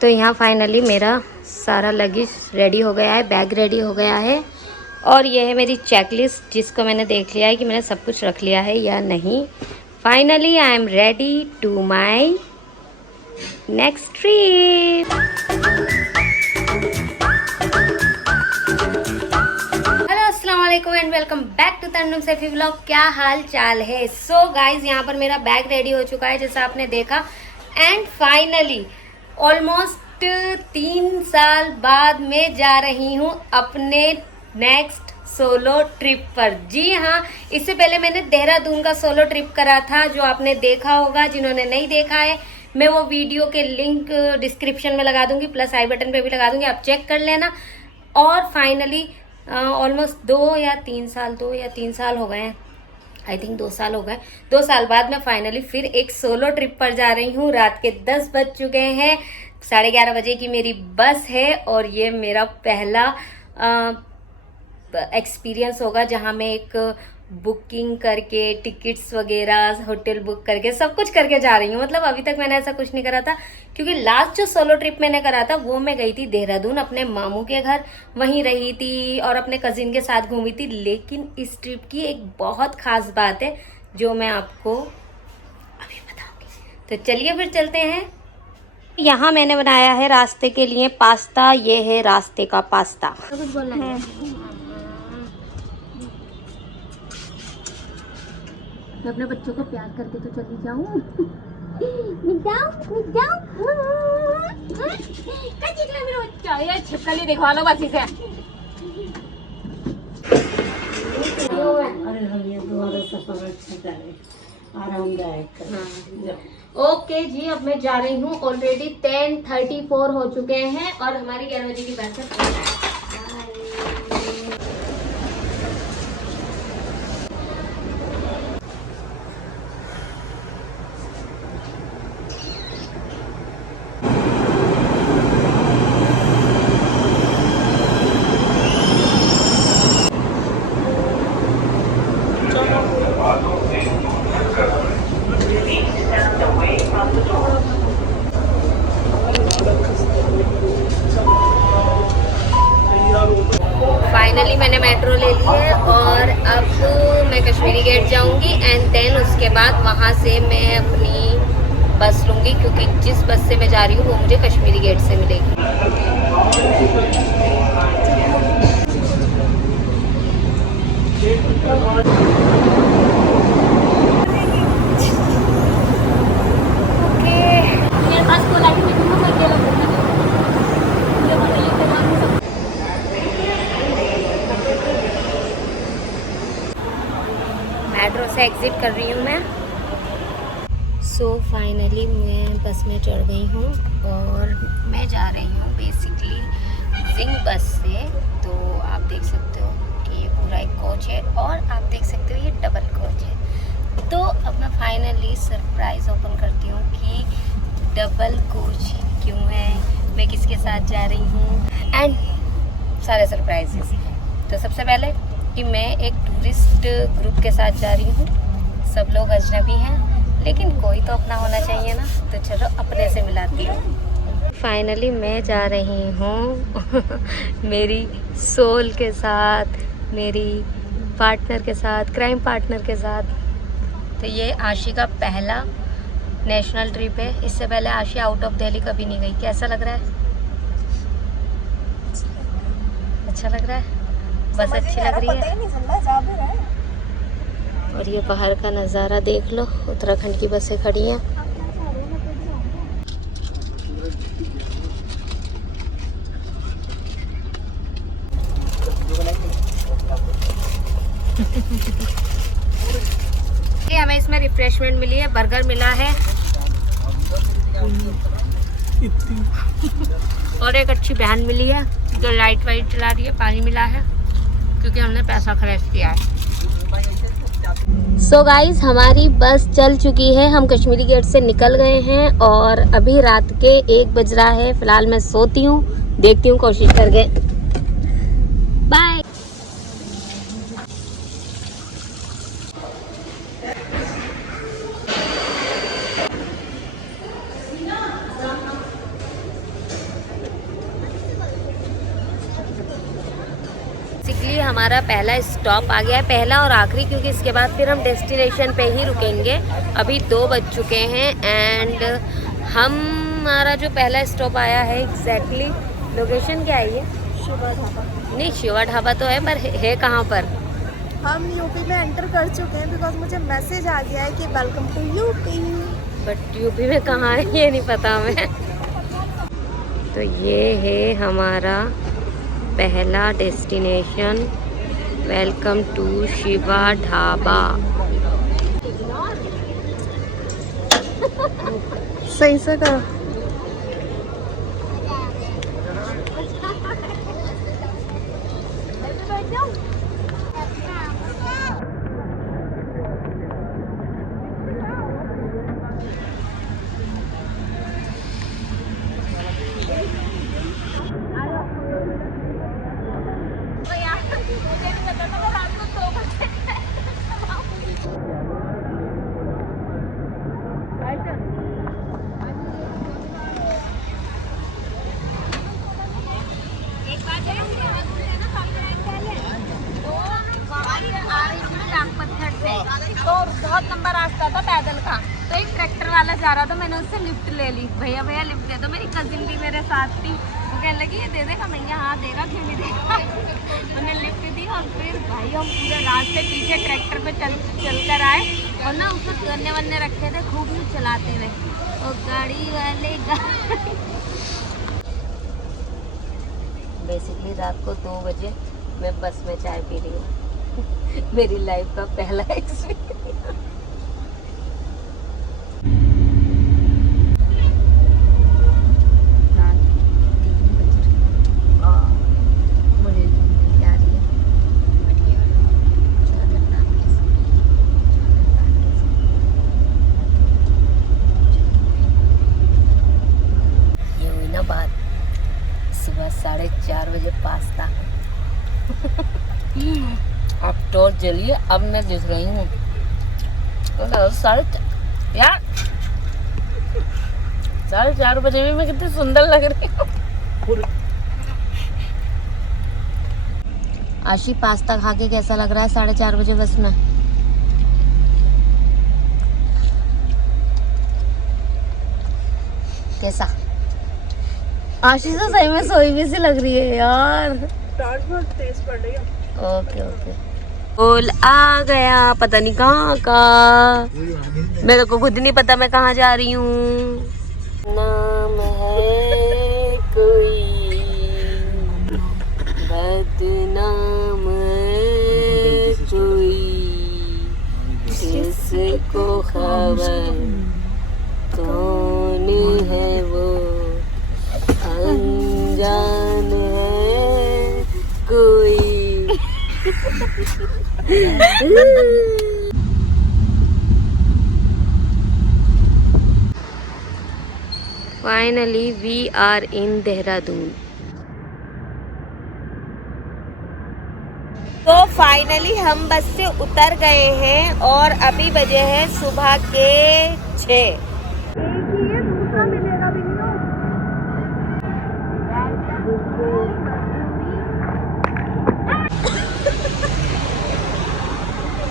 तो यहाँ फाइनली मेरा सारा लगेज रेडी हो गया है, बैग रेडी हो गया है और ये है मेरी चेकलिस्ट जिसको मैंने देख लिया है कि मैंने सब कुछ रख लिया है या नहीं। Finally I am ready to my next trip. Hello अस्सलाम वालेकुम and welcome back to Tannum Saifi vlog. क्या हाल चाल है? सो गाइज यहाँ पर मेरा बैग रेडी हो चुका है जैसा आपने देखा एंड फाइनली ऑलमोस्ट 3 साल बाद मैं जा रही हूँ अपने नेक्स्ट सोलो ट्रिप पर। जी हाँ, इससे पहले मैंने देहरादून का सोलो ट्रिप करा था जो आपने देखा होगा। जिन्होंने नहीं देखा है मैं वो वीडियो के लिंक डिस्क्रिप्शन में लगा दूंगी, प्लस आई बटन पे भी लगा दूंगी, आप चेक कर लेना। और फाइनली ऑलमोस्ट 2 या 3 साल हो गए हैं, आई थिंक 2 साल हो गए। 2 साल बाद मैं फाइनली फिर एक सोलो ट्रिप पर जा रही हूँ। रात के 10 बज चुके हैं, 11:30 बजे की मेरी बस है और ये मेरा पहला एक्सपीरियंस होगा जहाँ मैं एक बुकिंग करके टिकट्स वगैरह होटल बुक करके सब कुछ करके जा रही हूँ। मतलब अभी तक मैंने ऐसा कुछ नहीं करा था क्योंकि लास्ट जो सोलो ट्रिप मैंने करा था वो मैं गई थी देहरादून अपने मामू के घर, वहीं रही थी और अपने कजिन के साथ घूमी थी। लेकिन इस ट्रिप की एक बहुत ख़ास बात है जो मैं आपको अभी बताऊँगी। तो चलिए फिर चलते हैं। यहाँ मैंने बनाया है रास्ते के लिए पास्ता। ये है रास्ते का पास्ता। कुछ बोलना है? मैं अपने बच्चों को प्यार करके तो चली जाऊं। मेरा बच्चा ये छिपकली दिखवा लो बस इसे। अरे हम ये दोबारा सफर अच्छा करे, आरामदायक करे। ओके जी, अब मैं जा रही हूँ। ऑलरेडी 10:34 हो चुके हैं और हमारी 11 बजे की बस है। फाइनली मैंने मेट्रो ले ली है और अब मैं कश्मीरी गेट जाऊंगी एंड देन उसके बाद वहां से मैं अपनी बस लूंगी क्योंकि जिस बस से मैं जा रही हूँ वो मुझे कश्मीरी गेट से मिलेगी। मेट्रो से एग्जिट कर रही हूँ मैं। सो फाइनली मैं बस में चढ़ गई हूँ और मैं जा रही हूँ बेसिकली जिंग बस से। तो आप देख सकते हो कि ये पूरा एक कोच है और आप देख सकते हो ये डबल कोच है। तो अब मैं फाइनली सरप्राइज़ ओपन करती हूँ कि डबल कोच क्यों है, मैं किसके साथ जा रही हूँ एंड सारे सरप्राइजेस। तो सबसे पहले कि मैं एक टूरिस्ट ग्रुप के साथ जा रही हूँ। सब लोग अजनबी हैं लेकिन कोई तो अपना होना चाहिए ना, तो चलो अपने से मिलाती हूँ। फाइनली मैं जा रही हूँ मेरी सोल के साथ, मेरी पार्टनर के साथ, क्राइम पार्टनर के साथ। तो ये आशी का पहला नेशनल ट्रिप है। इससे पहले आशी आउट ऑफ दिल्ली कभी नहीं गई। कैसा लग रहा है? अच्छा लग रहा है? बस अच्छी लग रही है। और ये बाहर का नज़ारा देख लो, उत्तराखंड की बसें खड़ी हैं। ये हमें इसमें रिफ्रेशमेंट मिली है, बर्गर मिला है और एक अच्छी बहन मिली है जो लाइट वाइट चला रही है। पानी मिला है क्योंकि हमने पैसा खर्च किया है। सो गाइज हमारी बस चल चुकी है, हम कश्मीरी गेट से निकल गए हैं और अभी रात के 1 बज रहा है। फिलहाल मैं सोती हूँ, देखती हूँ कोशिश करके। बाय। बेसिकली हमारा पहला स्टॉप आ गया है, पहला और आखिरी, क्योंकि इसके बाद फिर हम डेस्टिनेशन पे ही रुकेंगे। अभी 2 बज चुके हैं एंड हमारा जो पहला स्टॉप आया है एग्जैक्टली लोकेशन क्या है ये? शिवा ढाबा। नहीं, शिवा ढाबा तो है पर है कहाँ पर? हम यूपी में एंटर कर चुके हैं बिकॉज मुझे मैसेज आ गया है कि welcome to UP. But UP में कहाँ है ये नहीं पता हमें। तो ये है हमारा पहला destination, welcome to Shiva dhaba. सही से करो। तो बहुत लंबा रास्ता था पैदल का, तो एक ट्रैक्टर वाला जा रहा था, मैंने उससे लिफ्ट ले ली। भैया भैया लिफ्ट दे दो। मेरी कजिन भी मेरे साथ थी, वो कहने लगी ये दे देगा भैया? हाँ देगा, क्यों नहीं देगा। मैंने लिफ्ट दी और फिर भाई हम पूरे रास्ते पीछे ट्रैक्टर पे चल कर आए और ना उसमें गन्ने वन्ने रखे थे खूब ही चलाते हुए, और गाड़ी वाले बेसिकली रात को 2 बजे मैं बस में चाय पी रही हूँ। मेरी लाइफ का पहला एक्सपीरियंस। ये हुई ना बात, सुबह 4:30 बजे पास्ता। अब टॉर्च जलिए, अब मैं दिख रही हूँ। तो 4:30 बजे भी मैं कितनी सुंदर लग रही हूँ। आशी, पास्ता खा के कैसा लग रहा है 4:30 बजे बस में? कैसा? आशी तो सही में सोई भी सी लग रही है यार। बहुत तेज पड़ रही है। Okay okay. बोल आ गया, पता नहीं कहाँ का, मेरे को खुद नहीं पता मैं कहाँ जा रही हूँ। नाम है कोई बदनाम है कोई, जिसको खबर कौन है वो, अनजान है कोई। Finally we are in Dehradun. तो फाइनली हम बस से उतर गए हैं और अभी बजे हैं सुबह के 6।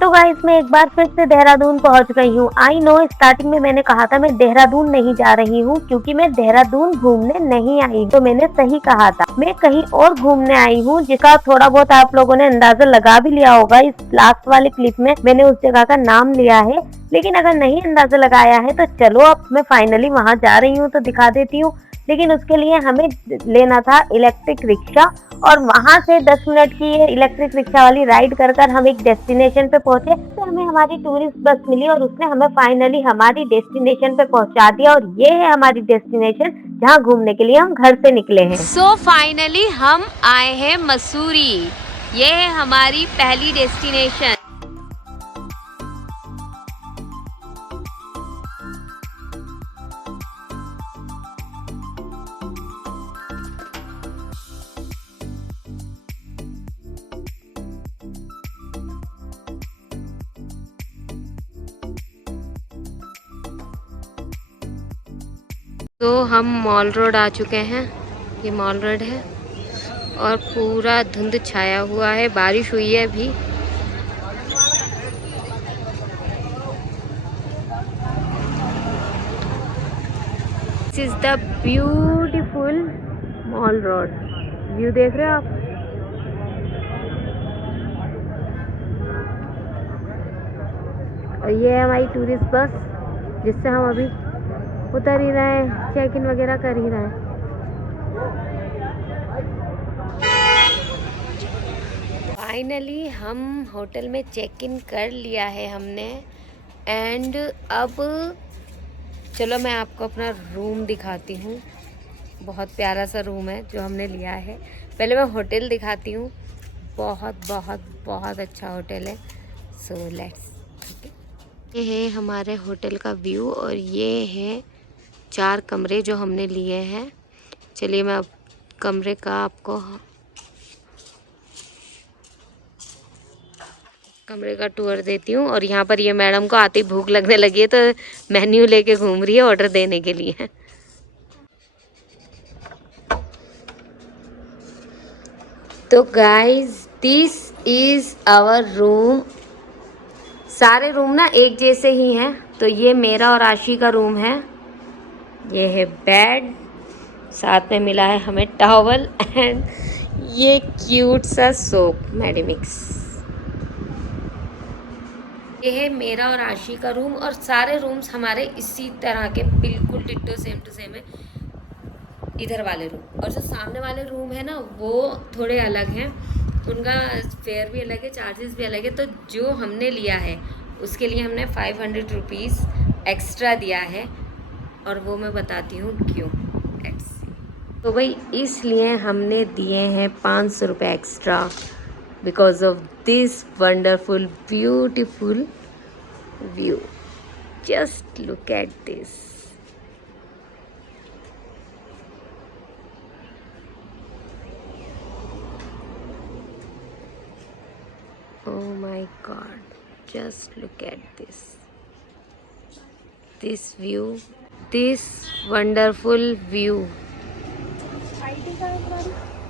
तो गाइस मैं एक बार फिर से देहरादून पहुंच गई हूँ। आई नो स्टार्टिंग में मैंने कहा था मैं देहरादून नहीं जा रही हूँ क्योंकि मैं देहरादून घूमने नहीं आई, तो मैंने सही कहा था। मैं कहीं और घूमने आई हूँ जिसका थोड़ा बहुत आप लोगों ने अंदाजा लगा भी लिया होगा। इस लास्ट वाले क्लिप में मैंने उस जगह का नाम लिया है, लेकिन अगर नहीं अंदाजा लगाया है तो चलो अब मैं फाइनली वहाँ जा रही हूँ तो दिखा देती हूँ। लेकिन उसके लिए हमें लेना था इलेक्ट्रिक रिक्शा और वहां से 10 मिनट की ये इलेक्ट्रिक रिक्शा वाली राइड कर हम एक डेस्टिनेशन पे पहुंचे। तो हमें हमारी टूरिस्ट बस मिली और उसने हमें फाइनली हमारी डेस्टिनेशन पे पहुंचा दिया और ये है हमारी डेस्टिनेशन जहां घूमने के लिए हम घर से निकले हैं। सो फाइनली हम आए हैं मसूरी। ये है हमारी पहली डेस्टिनेशन। तो हम मॉल रोड आ चुके हैं, ये मॉल रोड है और पूरा धुंध छाया हुआ है, बारिश हुई है अभी। This is the beautiful mall road. View देख रहे हो आप? और ये है हमारी टूरिस्ट बस, जिससे हम अभी उतर ही रहे हैं, चेक इन वगैरह कर ही रहे हैं। फाइनली हम होटल में चेक इन कर लिया है हमने। एंड अब चलो मैं आपको अपना रूम दिखाती हूँ। बहुत प्यारा सा रूम है जो हमने लिया है। पहले मैं होटल दिखाती हूँ। बहुत बहुत बहुत अच्छा होटल है। सो लेट्स, ये है हमारे होटल का व्यू और ये है 4 कमरे जो हमने लिए हैं। चलिए मैं अब कमरे का आपको कमरे का टूर देती हूँ। और यहाँ पर ये मैडम को आती भूख लगने लगी है तो मेन्यू लेके घूम रही है ऑर्डर देने के लिए। तो guys this is our room. सारे रूम ना एक जैसे ही हैं। तो ये मेरा और आशी का रूम है। ये है बेड, साथ में मिला है हमें टॉवल एंड ये क्यूट सा सोप मेडिमिक्स। ये है मेरा और आशी का रूम और सारे रूम्स हमारे इसी तरह के बिल्कुल डिट्टो सेम टू सेम है। इधर वाले रूम और जो सामने वाले रूम है ना वो थोड़े अलग हैं, उनका फेयर भी अलग है, चार्जेस भी अलग है। तो जो हमने लिया है उसके लिए हमने 500 रुपीज़ एक्स्ट्रा दिया है और वो मैं बताती हूँ क्यों। तो भाई इसलिए हमने दिए हैं 500 रुपये extra because of this wonderful beautiful view. Just look at this. Oh my God, just look at this. This view, this wonderful view.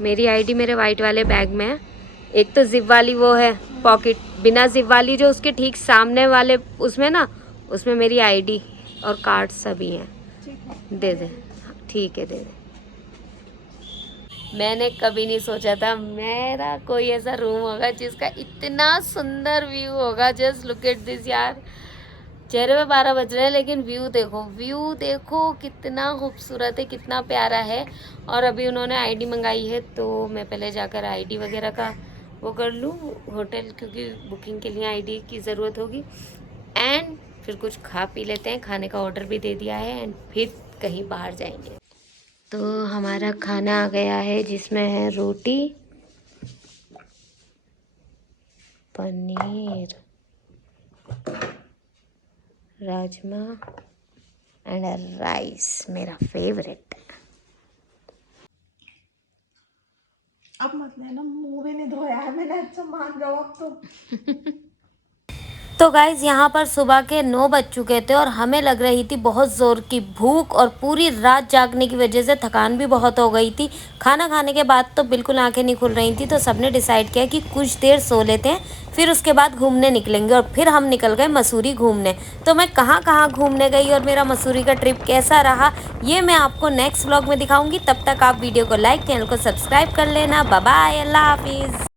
मेरी आईडी मेरे वाइट वाले बैग में है। एक तो जिप वाली वो है पॉकेट, बिना जिप वाली जो उसके ठीक सामने वाले उसमें ना, उसमें मेरी आईडी और कार्ड सभी हैं। दे दे, ठीक है दे दे। मैंने कभी नहीं सोचा था मेरा कोई ऐसा रूम होगा जिसका इतना सुंदर व्यू होगा। जस्ट लुक एट दिस यार। चेहरे पे 12 बज रहे हैं लेकिन व्यू देखो कितना खूबसूरत है, कितना प्यारा है। और अभी उन्होंने आईडी मंगाई है तो मैं पहले जाकर आईडी वगैरह का वो कर लूँ होटल, क्योंकि बुकिंग के लिए आईडी की ज़रूरत होगी। एंड फिर कुछ खा पी लेते हैं। खाने का ऑर्डर भी दे दिया है एंड फिर कहीं बाहर जाएंगे। तो हमारा खाना आ गया है जिसमें है रोटी, पनीर, राजमा एंड राइस, मेरा फेवरेट। अब मत लेना, मुंह भी नहीं धोया है मैंने। अच्छा मान जाओ अब तो। तो गाइज़ यहाँ पर सुबह के 9 बज चुके थे और हमें लग रही थी बहुत ज़ोर की भूख और पूरी रात जागने की वजह से थकान भी बहुत हो गई थी। खाना खाने के बाद तो बिल्कुल आंखें नहीं खुल रही थी। तो सबने डिसाइड किया कि कुछ देर सो लेते हैं, फिर उसके बाद घूमने निकलेंगे। और फिर हम निकल गए मसूरी घूमने। तो मैं कहाँ कहाँ घूमने गई और मेरा मसूरी का ट्रिप कैसा रहा ये मैं आपको नेक्स्ट व्लॉग में दिखाऊँगी। तब तक आप वीडियो को लाइक, चैनल को सब्सक्राइब कर लेना। बाय बाय, अल्लाह हाफिज़।